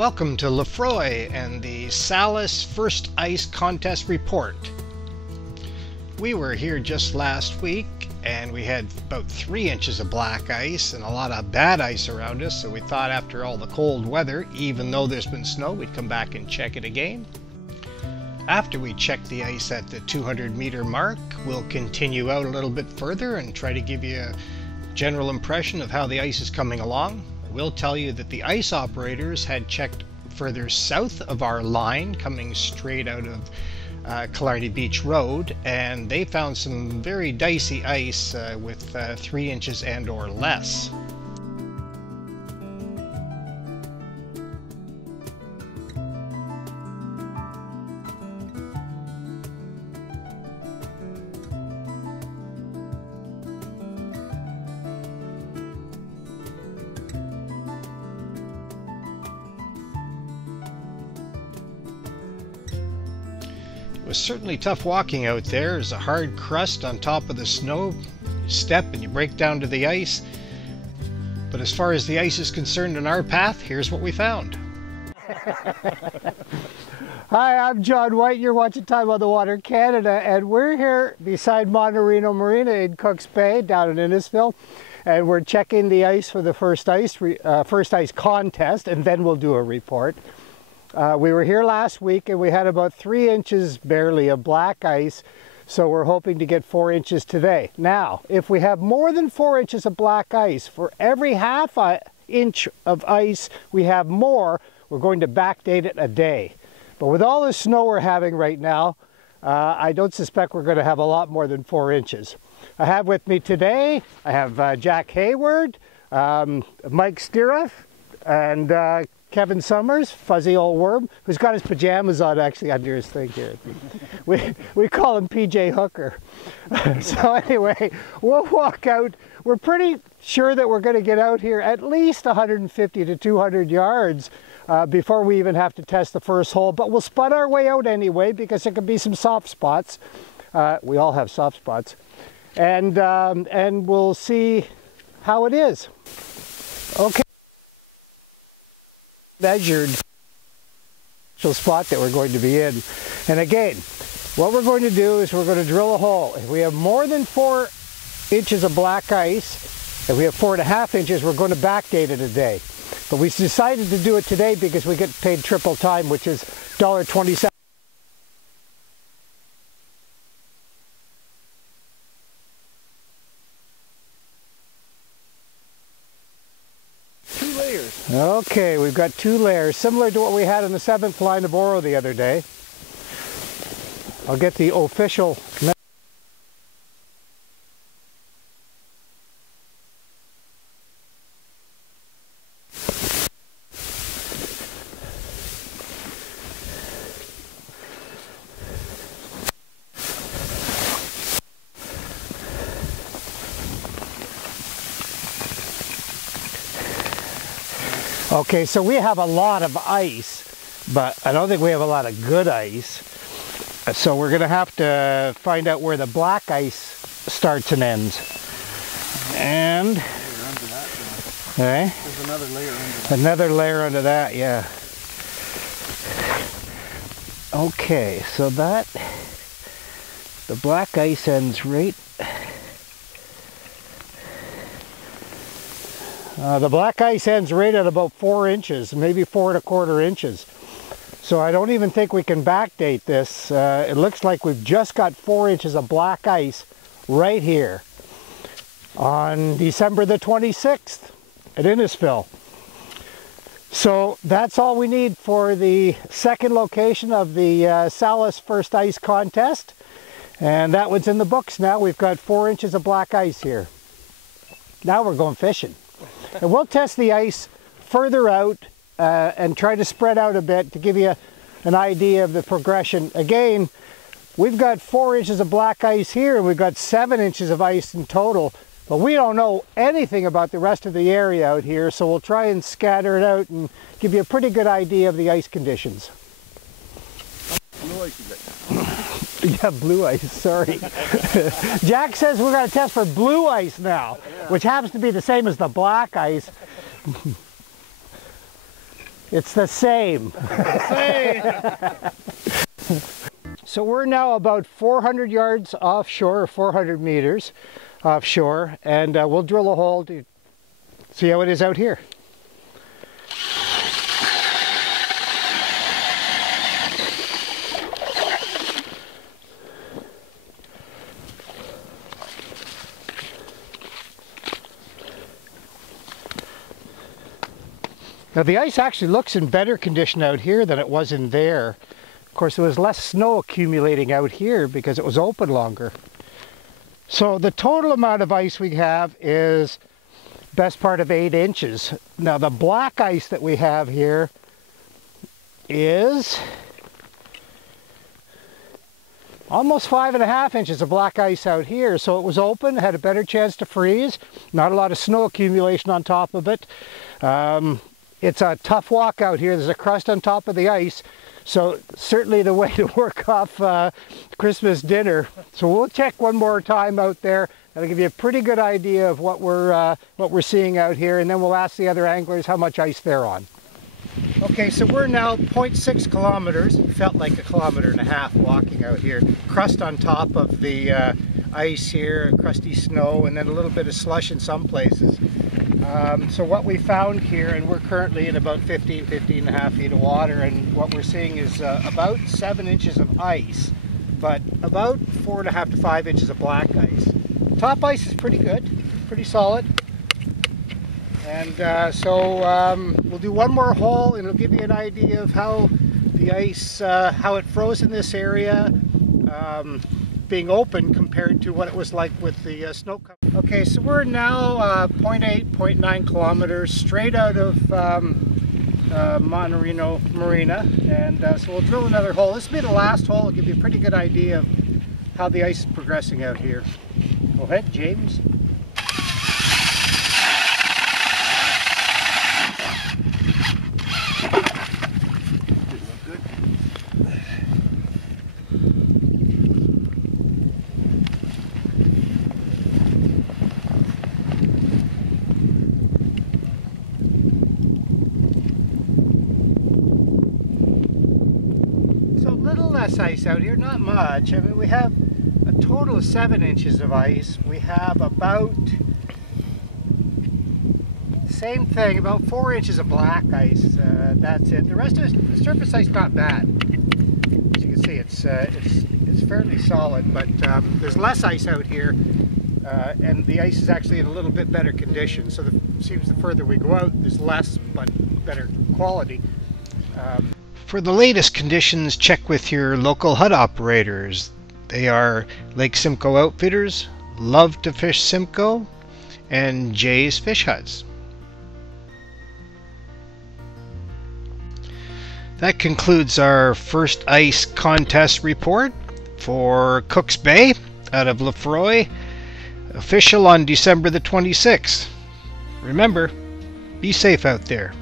Welcome to Lafroy and the Salis First Ice Contest Report. We were here just last week and we had about 3 inches of black ice and a lot of bad ice around us, so we thought after all the cold weather, even though there's been snow, we'd come back and check it again. After we check the ice at the 200-meter mark, we'll continue out a little bit further and try to give you a general impression of how the ice is coming along. We'll tell you that the ice operators had checked further south of our line, coming straight out of Killarney Beach Road, and they found some very dicey ice with 3 inches and or less. It was certainly tough walking out there. There's a hard crust on top of the snow. You step and you break down to the ice. But as far as the ice is concerned on our path, here's what we found. Hi, I'm John White. You're watching Time on the Water Canada, and we're here beside Monorino Marina in Cooks Bay down in Innisfil, and we're checking the ice for the first ice contest, and then we'll do a report. We were here last week and we had about 3 inches barely of black ice, so we're hoping to get 4 inches today. Now, if we have more than 4 inches of black ice, for every half inch of ice we have more, we're going to backdate it a day. But with all the snow we're having right now, I don't suspect we're going to have a lot more than 4 inches. I have with me today, I have Jack Hayward, Mike Stirath, and Kevin Summers, fuzzy old worm, who's got his pajamas on actually under his thing here. We call him PJ Hooker. So anyway, we'll walk out. We're pretty sure that we're going to get out here at least 150 to 200 yards before we even have to test the first hole. But we'll spud our way out anyway because there could be some soft spots. We all have soft spots. And we'll see how it is. Okay. Measured spot that we're going to be in, and again, what we're going to do is we're going to drill a hole. If we have more than 4 inches of black ice, if we have 4.5 inches, we're going to backdate it a day. But we decided to do it today because we get paid triple time, which is $1.27. Okay, we've got 2 layers, similar to what we had in the 7th line of Oro the other day. I'll get the official. Okay, so we have a lot of ice, but I don't think we have a lot of good ice. So we're going to have to find out where the black ice starts and ends. And okay, there's another layer under that. Another layer under that, yeah. Okay, so that the black ice ends right. The black ice ends right at about 4 inches, maybe 4.25 inches. So I don't even think we can backdate this. It looks like we've just got 4 inches of black ice right here on December the 26th at Innisfil. So that's all we need for the second location of the Salis First Ice Contest. And that one's in the books now. We've got 4 inches of black ice here. Now we're going fishing. And we'll test the ice further out and try to spread out a bit to give you an idea of the progression. Again, we've got 4 inches of black ice here and we've got 7 inches of ice in total, but we don't know anything about the rest of the area out here, so we'll try and scatter it out and give you a pretty good idea of the ice conditions. Blue ice again. Yeah, blue ice, sorry. Jack says we're going to test for blue ice now, which happens to be the same as the black ice. It's the same. So we're now about 400 yards offshore, or 400 meters offshore, and we'll drill a hole to see how it is out here. Now the ice actually looks in better condition out here than it was in there. Of course, there was less snow accumulating out here because it was open longer. So the total amount of ice we have is best part of 8 inches. Now the black ice that we have here is almost 5.5 inches of black ice out here. So it was open, had a better chance to freeze. Not a lot of snow accumulation on top of it. It's a tough walk out here. There's a crust on top of the ice. So certainly the way to work off Christmas dinner. So we'll check one more time out there. That'll give you a pretty good idea of what we're seeing out here, and then we'll ask the other anglers how much ice they're on. Okay, so we're now 0.6 kilometers. Felt like 1.5 kilometers walking out here. Crust on top of the ice here, crusty snow, and then a little bit of slush in some places. So what we found here, and we're currently in about 15.5 feet of water, and what we're seeing is about 7 inches of ice, but about 4.5 to 5 inches of black ice. Top ice is pretty good, pretty solid. And we'll do one more hole, and it'll give you an idea of how the ice, how it froze in this area, being open compared to what it was like with the snow cover. Okay, so we're now 0.9 kilometers straight out of Monorino Marina, and so we'll drill another hole. This will be the last hole. It'll give you a pretty good idea of how the ice is progressing out here. Go ahead, James. Less ice out here, not much. I mean, we have a total of 7 inches of ice. We have about, same thing, about 4 inches of black ice. That's it. The rest of the surface ice not bad. As you can see, it's fairly solid, but there's less ice out here, and the ice is actually in a little bit better condition. So it seems the further we go out, there's less but better quality. For the latest conditions, check with your local hut operators. They are Lake Simcoe Outfitters, Love to Fish Simcoe, and Jay's Fish Huts. That concludes our first ice contest report for Cook's Bay out of Lafroy, official on December the 26th. Remember, be safe out there.